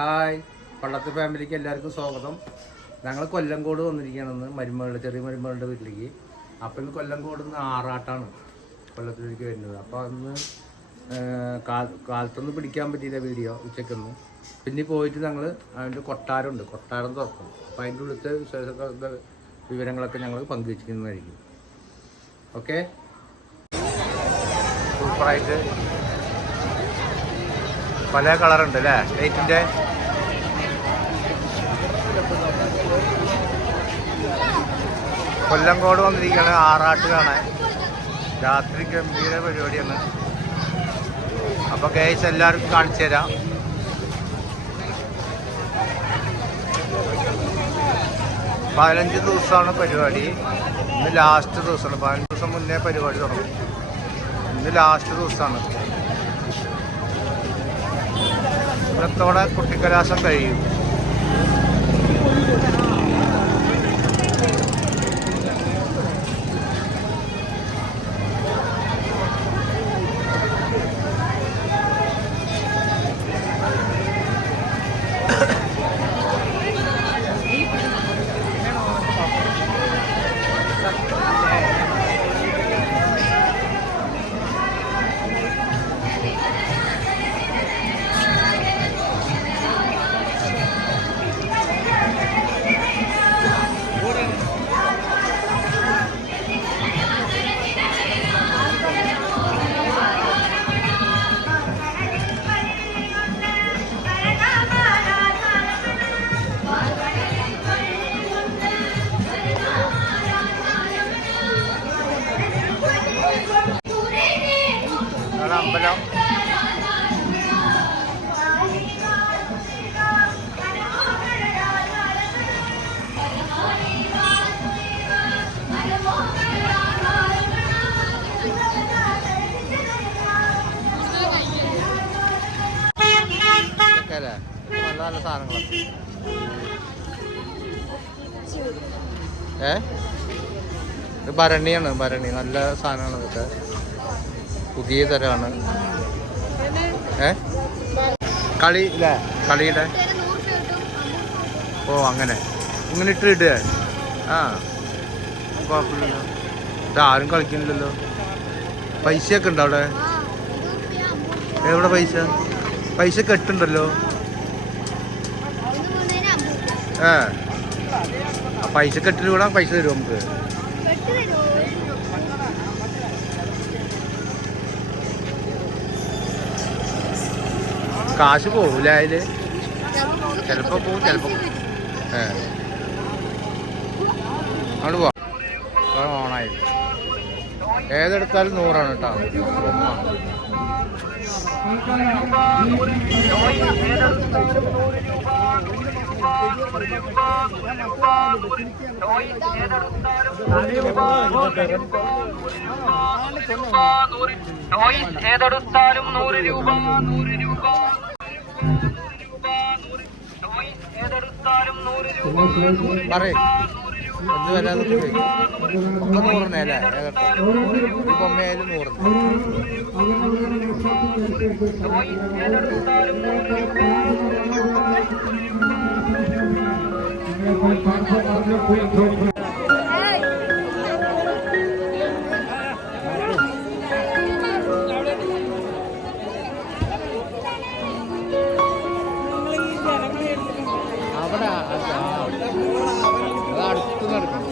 Hi, Pallath ഫാമിലിക്ക് എല്ലാവർക്കും സ്വാഗതം. ഞങ്ങൾ കൊല്ലംകോട് വന്നിരിക്കുകയാണെന്ന് മരുമകളുടെ ചെറിയ മരുമകളുടെ വീട്ടിലേക്ക്. അപ്പം ഇന്ന് കൊല്ലംകോട് നിന്ന് ആറാട്ടാണ് കൊല്ലത്തിലേക്ക് വരുന്നത്. അപ്പോൾ അന്ന് കാലത്തൊന്നും പിടിക്കാൻ പറ്റിയില്ല വീഡിയോ ഉച്ചക്കൊന്നും. പിന്നെ പോയിട്ട് ഞങ്ങൾ അതിൻ്റെ കൊട്ടാരം തുറക്കും. അപ്പോൾ അതിൻ്റെ ഉള്ളിലത്തെ വിവരങ്ങളൊക്കെ ഞങ്ങൾ പങ്കുവെച്ചിരിക്കുന്നതായിരിക്കും. ഓക്കെ, സൂപ്പറായിട്ട് പല കളറുണ്ട് അല്ലേ ലൈറ്റിൻ്റെ. കൊല്ലംകോട് വന്നിരിക്കുകയാണ് ആറാട്ട് കാണാൻ. രാത്രി ഗംഭീര പരിപാടിയാണ്. അപ്പോൾ ഗൈസ് എല്ലാവർക്കും കാണിച്ചു തരാം. പതിനഞ്ച് ദിവസമാണ് പരിപാടി. ഇന്ന് ലാസ്റ്റ് ദിവസമാണ്. 15 ദിവസം മുന്നേ പരിപാടി തുടങ്ങും. ഇന്ന് ലാസ്റ്റ് ദിവസമാണ്. ഇന്നത്തോടെ കുട്ടിക്കലാശം കഴിയും. അമ്പലം നല്ല നല്ല സാധനങ്ങളാണ്. ഇത് ഭരണിയാണ്. ഭരണി നല്ല സാധനമാണ്. ഇതൊക്കെ പുതിയ തരമാണ്. കളി ഇല്ലേ, കളിയുടെ. ഓ, അങ്ങനെ ഇട്ട് ഇടുക. ആ, കുഴപ്പമില്ലല്ലോ. ഇതാരും കളിക്കുന്നില്ലല്ലോ. പൈസയൊക്കെ ഉണ്ടോ അവിടെ? എവിടെ പൈസ കെട്ടുണ്ടല്ലോ. പൈസ കെട്ടിട്ട് കൂടാ പൈസ തരുമോ നമുക്ക്? കാശ് പോകൂല അതില്. ചിലപ്പോ പോവും, ചിലപ്പോ അങ്ങോട്ട് പോവാം. ഓണായി ഏതെടുത്താലും 100 കേട്ടോ. ഏതെടുത്താലും 100 രൂപ. പറയേ എന്ത് വരാതെ 100 അല്ലേ? കൊമ്മയായാലും 100. അവിടെ അടുത്ത് നടക്കണം.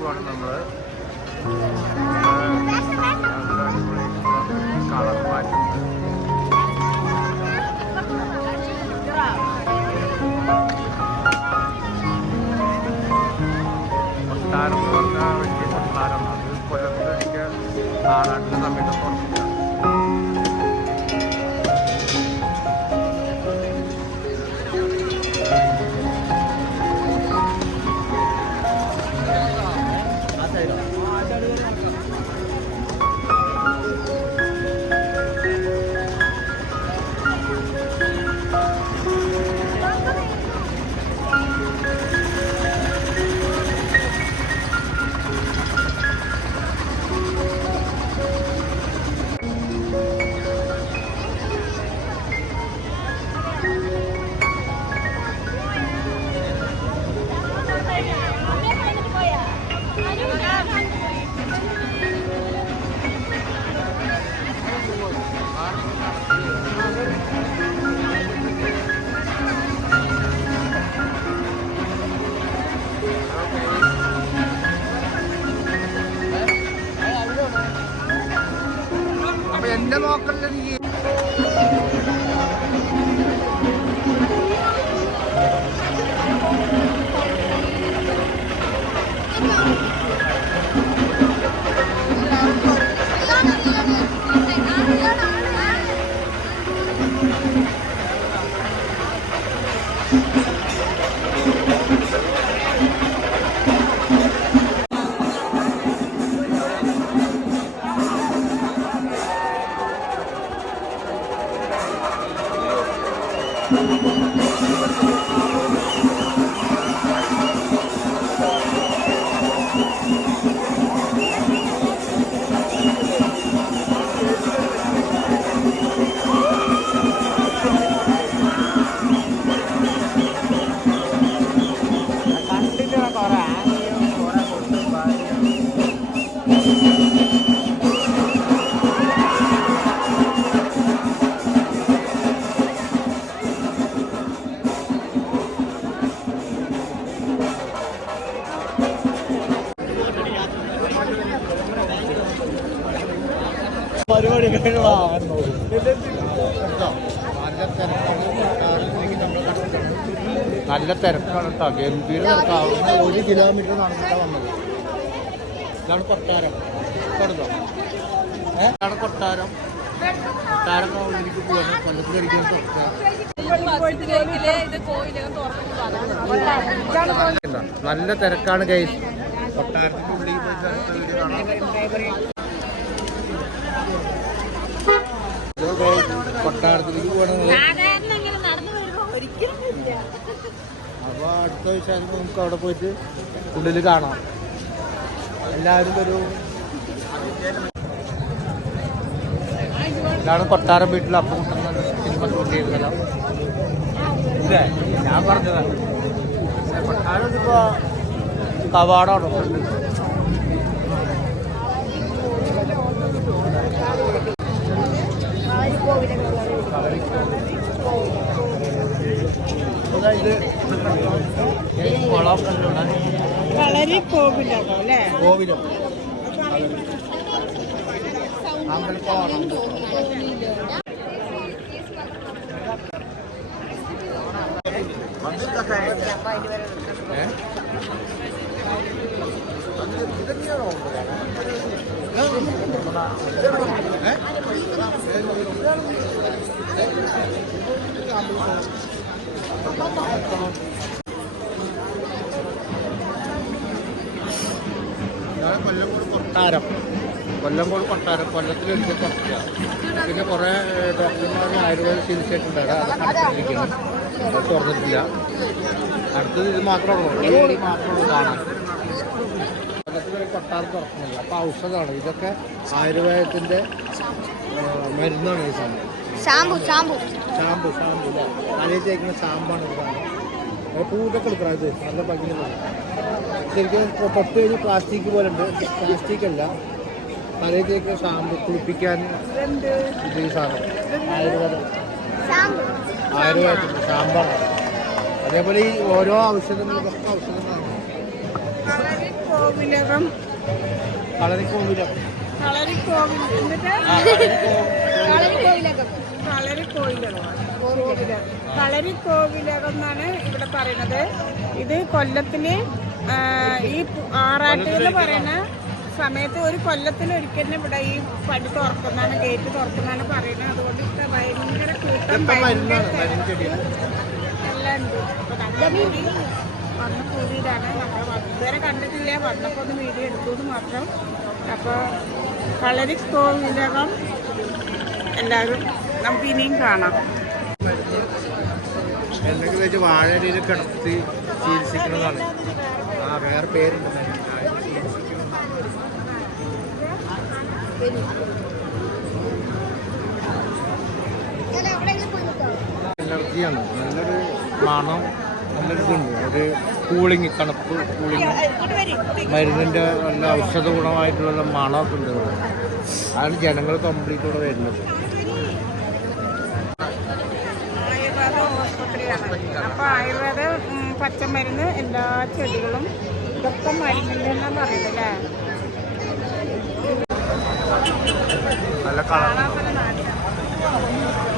പോവാണ് നമ്മള്. കളർ മാറ്റി കൊട്ടാരം എന്ന് പറഞ്ഞാൽ വലിയ കൊട്ടാരമാണ്. അത് കൊല്ലത്തിലേക്ക് ആറാട്ടിൻ്റെ സമയത്ത് തുറന്നില്ല. എന്നെ നോക്കണ്ട നീ. നല്ല തിരക്കാണ് കേട്ടോ, ഗംഭീര തിരക്കാണ്. 1 കിലോമീറ്റർ നടന്നിട്ടാണ് വന്നത്. ഇതാണ് കൊട്ടാരം. കണ്ടോ? ഇതാണ് കൊട്ടാരം. കൊട്ടാരം എനിക്ക് പോകാൻ കൊല്ലത്തിലൊരിക്കലും നല്ല തിരക്കാണ് ഗൈസ്. കൊട്ടാരത്തിന്റെ ഉള്ളിൽ കൊട്ടാരത്തിലേക്ക് പോകണമെങ്കിൽ അപ്പോൾ അടുത്ത വിശേഷം നമുക്ക് അവിടെ പോയിട്ട് ഉള്ളിൽ കാണാം. എല്ലാവരും ഒരു ഇതാണ് കൊട്ടാരം വീട്ടിൽ അപ്പം സിനിമ ഷൂട്ട് ചെയ്തതല്ലോ. ഇല്ലേ, ഞാൻ പറഞ്ഞതാണ്. കൊട്ടാരം ഇപ്പോൾ കവാടമാണോ? വളരെ കോവിലോ അല്ലേ? കോവിലോ കൊല്ലംകോട് കൊട്ടാരം. കൊല്ലംകോട് കൊട്ടാരം കൊല്ലത്തിലൊരിക്കൽ തുറക്കുക. പിന്നെ കുറേ ഡോക്ടർമാർ ആയുർവേദ ചികിത്സയായിട്ടുണ്ടായിരുന്നു. അത് കണ്ടിരിക്കണം, അത് തുറന്നിട്ടില്ല. അടുത്തത് ഇത് മാത്രമേ ഉള്ളൂ, ഇത് മാത്രമേ ഉള്ളൂ കാണാൻ. കൊല്ലത്തിലൊരു കൊട്ടാരം തുറക്കുന്നില്ല. അപ്പോൾ ഔഷധമാണ് ഇതൊക്കെ, ആയുർവേദത്തിൻ്റെ മരുന്നാണ് ഈ സാധനം. ഷാമ്പു അല്ലേ? തലയിൽ തേക്കുന്ന ഷാമ്പാണ് ഇത് സാധനം. പൂതൊക്കെ എടുക്കണം. ഇത് നല്ല ഭംഗിയുള്ള ശരിക്കും തൊട്ട് കഴിഞ്ഞ് പ്ലാസ്റ്റിക് പോലെ ഉണ്ട്. പ്ലാസ്റ്റിക് അല്ല, തലയിൽ തേക്കുന്ന ഷാമ്പു, കുളിപ്പിക്കാൻ ഇത് ഈ സാധനം ആയുർവേദത്തിൻ്റെ ഷാമ്പാണ്. അതേപോലെ ഈ ഓരോ ഔഷധങ്ങളൊക്കെ ഔഷധങ്ങളാണ്. കളരിക്കോവിലകം എന്നാണ് ഇവിടെ പറയുന്നത്. ഇത് കൊല്ലത്തില് ഈ ആറാട്ട് എന്ന് പറയുന്ന സമയത്ത് ഒരു കൊല്ലത്തിലൊരിക്കലും ഇവിടെ ഈ പടി തുറക്കുന്നതാണ്, ഗേറ്റ് തുറക്കുന്നതാണ് പറയുന്നത്. അതുകൊണ്ട് ഇവിടെ ഭയങ്കര കൂട്ടം, ഭയങ്കര എല്ലാം ഉണ്ട്. അപ്പൊ നല്ല കൂടി വന്ന് കൂടിയതാണ്. നമ്മൾ ഇതുവരെ കണ്ടിട്ടില്ല, വന്നപ്പോൾ ഒന്ന് വീഡിയോ എടുത്തത് മാത്രം. അപ്പോൾ കളരിക്കോവിലകം എല്ലാവരും നമുക്ക് ഇനിയും കാണാം. എന്തെങ്കിലും വെച്ച് വാഴയിൽ കിടത്തി ചികിത്സിക്കുന്നതാണ്. വേറെ പേരുണ്ട്. എനർജിയാണ്, നല്ലൊരു മണം, നല്ലൊരു ഇതുണ്ട്. ഒരു കൂളിങ്, തണുപ്പ് കൂളിങ്, മരുന്നിൻ്റെ നല്ല ഔഷധ ഗുണമായിട്ടുള്ള മണമൊക്കെ ഉണ്ട്. അതാണ് ജനങ്ങൾ കംപ്ലീറ്റ് ഇവിടെ വരുന്നത്. അപ്പോൾ ആയുർവേദ പച്ചമരുന്ന് എല്ലാ ചെടികളും ഇതൊക്കെ മരുന്നിൻ്റെ എന്നാണ് പറയുന്നത് അല്ലേ? നല്ല കളർ പറഞ്ഞു.